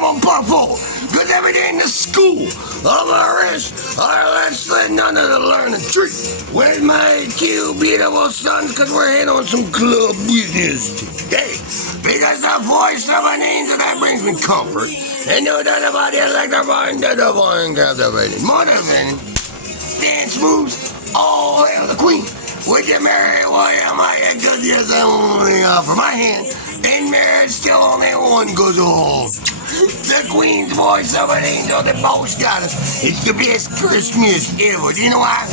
I'm on part 4. Cause every day in the school of Irish, let's let none of the learn a treat with my two beautiful sons, cause we're here on some club business today. Because the voice of an angel that brings me comfort, and no doubt about it, like the vine that the vine captivated. More than dance moves, all hail the queen. Would you marry William Hayat? Cause yes, I only offer my hand. In marriage, still only one goes home. The queen's voice of an angel that both got us. It's the best Christmas ever. Do you know why?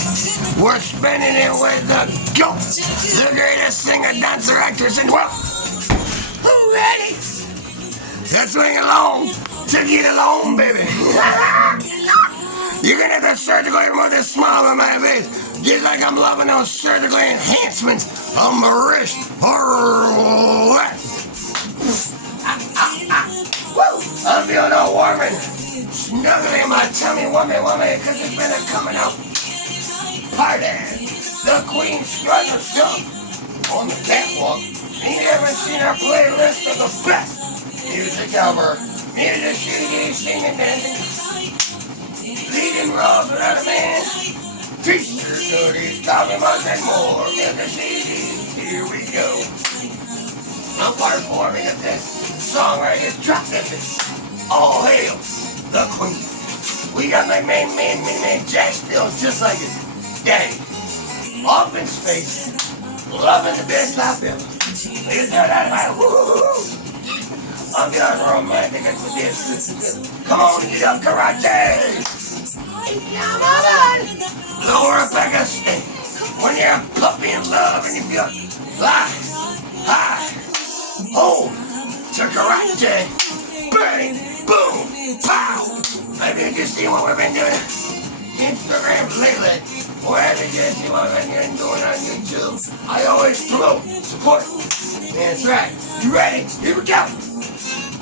We're spending it with the GOAT, the greatest singer, dancer, actress, and well, who ready? Let's swing along to get along, baby. You're gonna have to surgically remove this smile on my face. Just like I'm loving those surgical enhancements on my wrist or left. Woo! I'm feeling all warming, snuggling my tummy, woman, cause it's been a coming out party. The queen struggles stuff on the catwalk. And you haven't seen our playlist of the best music ever. Music, shooting, singing, dancing, leading roles without a man. T-shirts, hoodies, coffee mugs, and more. In the CDs, here we go. I'm part 4 because this song right here dropped in this. All hail the queen. We got my main man, Jack Stills, just like his daddy. Off in space, loving the best life ever. Let's do that, man. Woo-hoo-hoo. I'm feeling romantic with this. Come on, get up, karate. Come on. Lower up like a snake. When you're a puppy in love and you feel high, hold to karate, bang, boom, pow. Have you just seen what we've been doing? Instagram lately. Or have you just seen what we've been doing on YouTube? I always promote, support. That's right. You ready? Here we go.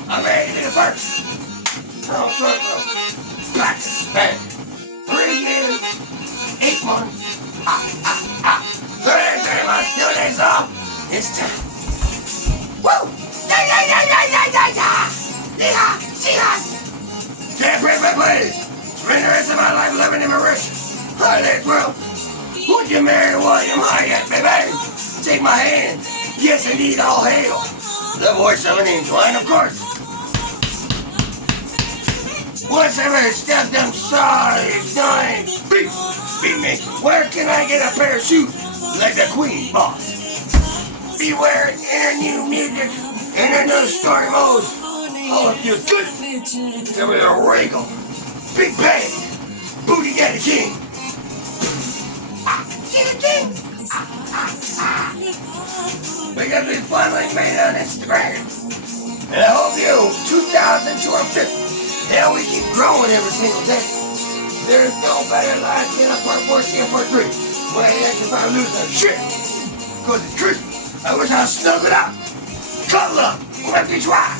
I'm ready to be the first. Oh, sorry, practice, bang. 3 years, 8 months, 30 months, 2 days off. It's time. Woo! Can't break my place. Spend the rest of my life living in Mauritius. Holiday thrill. Would you marry William Hayat, baby? Take my hand. Yes, indeed, all hail the voice of an angel. And of course, once ever stepped them size 9 feet, beat me. Where can I get a pair of shoes like the queen boss? Beware inner new music and a new story mode. Oh, it feels good. Give me a regal, big bang, booty daddy king. King. We got to be funneling made on Instagram. And I hope you 2,250. Hell, we keep growing every single day. There's no better life than a part 4, and part 3. Where you have to find losing shit. Cause it's Christmas. I wish I'd snuggle up. Cuddle up. Let me try.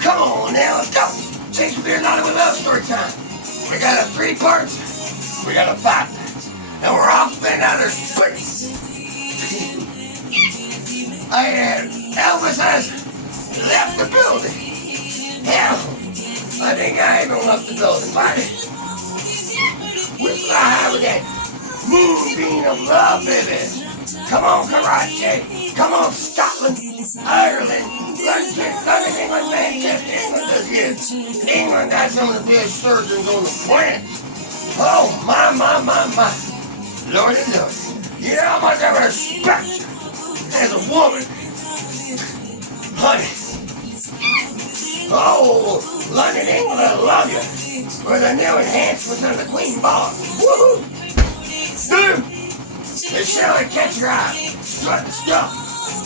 Come on now, let's go. Shakespeare and Hollywood love story time. We got a 3 parts. We got a 5 parts. And we're off in outer space. I had Elvis has left the building. Hell, I think I even left the building, buddy. We're fly high with that moonbeam of love, baby. Come on, karate. Come on, Scotland, Ireland, London, England, Manchester, England does good. England got some of the best surgeons on the planet. Oh, my. Lordy. You know how much I respect you as a woman. Honey. Oh, London, England, I love you. For the new enhancements of the Queen Bar. Woohoo! Dude, this shall catch your eye. Strut the stuff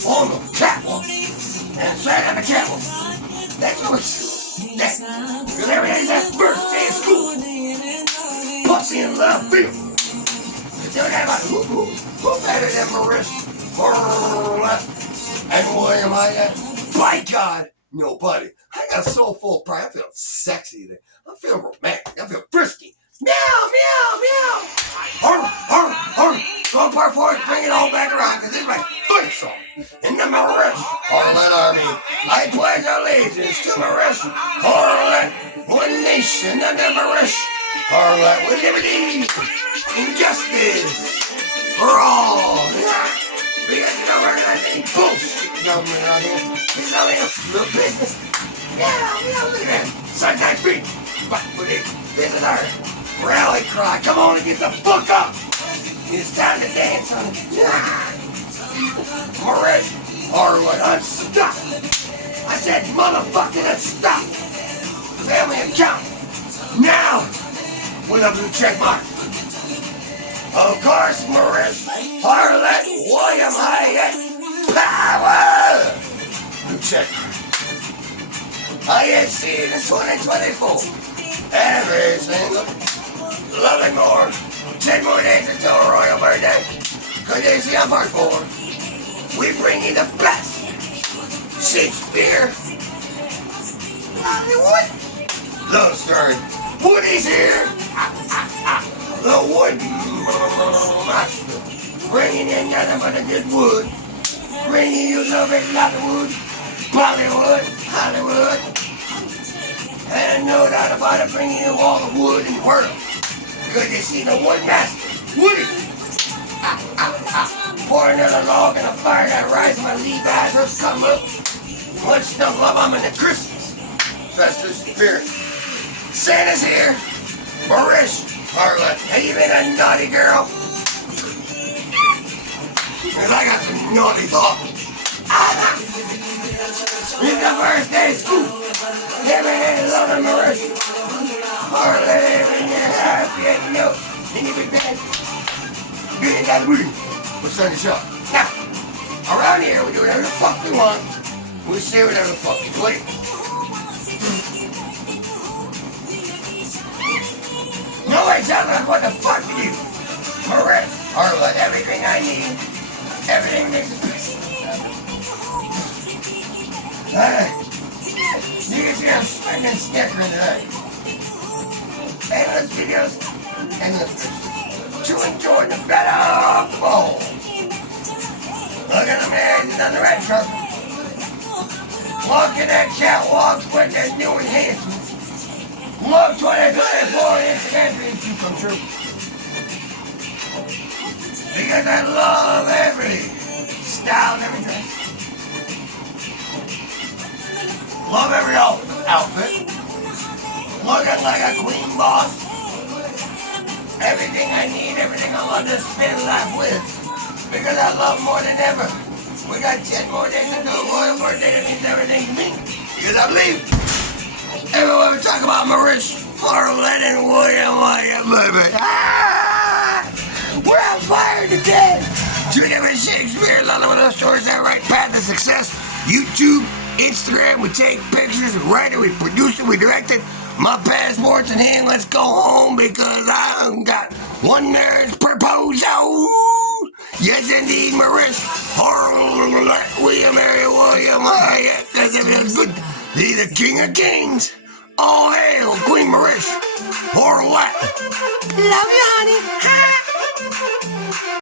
on the catwalk. And sat on the catwalk. That's what that's. Because every day's that birthday in school. Pussy in love feel. You tell that about who better than Marissa? And William Hayat? By God, nobody. I got a soulful pride. I feel sexy today. I feel romantic. I feel frisky. Meow, meow, meow. Arr, arr, arr. So part 4 is bring it all back around, because this is my foot song. In the Marish Harlot Army, I pledge allegiance to Marish Harlot, one nation under Marish Harlot, with liberty and justice for all. Because you don't recognize any bullshit government out here. It's only a little business. Yeah, look at that. Sunshine Beach. But this is our rally cry. Come on and get the fuck up. It's time to dance, honey. Marish Harlot, unstop. I said motherfucking unstop. Family account. Now, with a blue check mark. Of course, Marish Harlot, William Hayat, power! Blue check. Hayat season 2024. Every single loving more. 10 more days until a royal birthday. Cause you see on part 4, we bring you the best Shakespeare, Hollywood, love story. Woody's here. The wood master. Bringing you nothing but a good wood. Bringing you love it, lot of wood. Bollywood, Hollywood. And no doubt about it, bringing you all the wood in the world. Because you see the wood master, Woody. Pour another log in a fire that rises my Levi's first come up. Let's snuggle up, I'm in the Christmas festive spirit. Santa's here. Marish Harlot, have you been a naughty girl? Cause I got some naughty thoughts. It's the first day of school. Every loving Marish Harlot, every happy and no. And you big bad. You ain't got a booty. We're starting the show. Now, around here we do whatever the fuck we want. We say whatever the fuck we please. Nobody tells us what the fuck to do. Marish Harlot, everything I need. Everything makes a piece. You can see I'm spending snickering tonight. Endless videos, endless videos. To enjoy the better of the bowl. Look at the man, he's on the right truck. Look at that catwalk with their new enhancements. Look 2024 Instagram dreams to come true. Because I love every style and every dress. Love every outfit. Looking like a queen boss. Everything I need, everything I love to spend life with. Because I love more than ever. We got 10 more days until a royal birthday. That means everything to me. Because I believe everyone we talk about Marish Harlot and William, baby. We're on fire today. Tune in with Shakespeare, a lot of those stories that right path to success. YouTube, Instagram, we take pictures, we write it, we produce it, we direct it. My passport's in hand, let's go home because I got one marriage proposal. Yes, indeed, Marish Harlot, William Hayat. That's it, feels good. He's the king of kings. All hail, Queen Marish Harlot. Love you, honey.